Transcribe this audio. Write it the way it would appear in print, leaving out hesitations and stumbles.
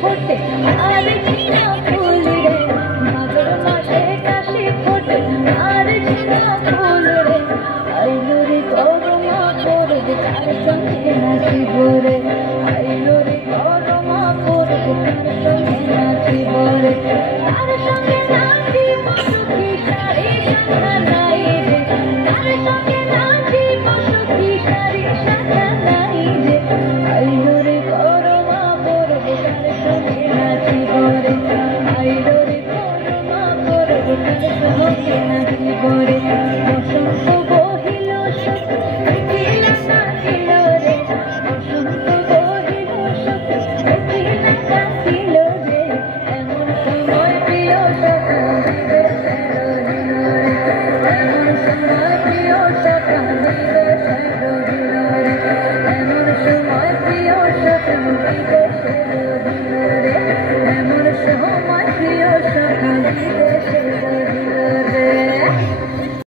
ফোটে আর ঝিনা ফুল রে ভাদর মাসে কাশি ফোটে আর ঝিনা ফুল রে আইলো রে করমা করব তার সঙ্গে নাচিব রে আইলো রে করমা করব তার সঙ্গে নাচিব রে তার সঙ্গে নাচিব সুখী সারি সাথা নাই রে তার সঙ্গে নাচিব সুখী সারি সাথা নাই রে আইলো রে করমা করব তার সঙ্গে নাচিব রে আইলো রে করমা করব তার সঙ্গে নাচিব রে বসন্ত বহিল সুখ দেখিলা নাচিল রে বসন্ত বহিল সুখ দেখিলা নাচিল রে এমন সময় প্রিয় সখা দিবে সেরহিল রে এমন সময় প্রিয় সখা দিবে সেরহিল রে এমন সময় প্রিয় সখা দিবে সেরহিল রে এমন সময় প্রিয় সখা দিবে সেরহিল